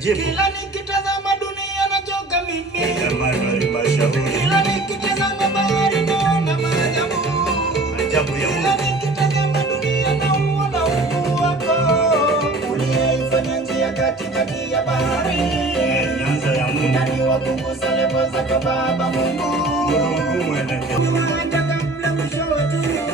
ajabu. Kila nikitazama dunia nachoka mimi. Kila nikitazama bahari naona maajabu. Ajabu ya Mungu. Kila nikitazama dunia naona ukuu wako. Uliyeifanya njia katikati ya bahari. Nyanza ya Mungu. Nani wa kugusa levo zako Baba Mungu. Mungu mwelekeo. Hata kabla mwisho wa dunia.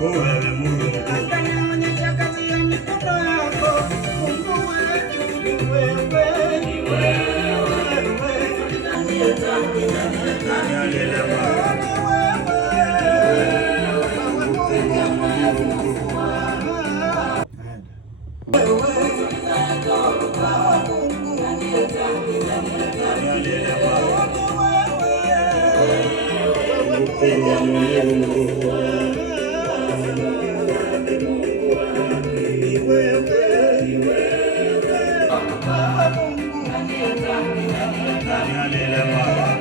Wewe Mungu mkuu. Atanionyesha kazi ya mikono yako. Mungu wetu ni wewe. Hallelujah.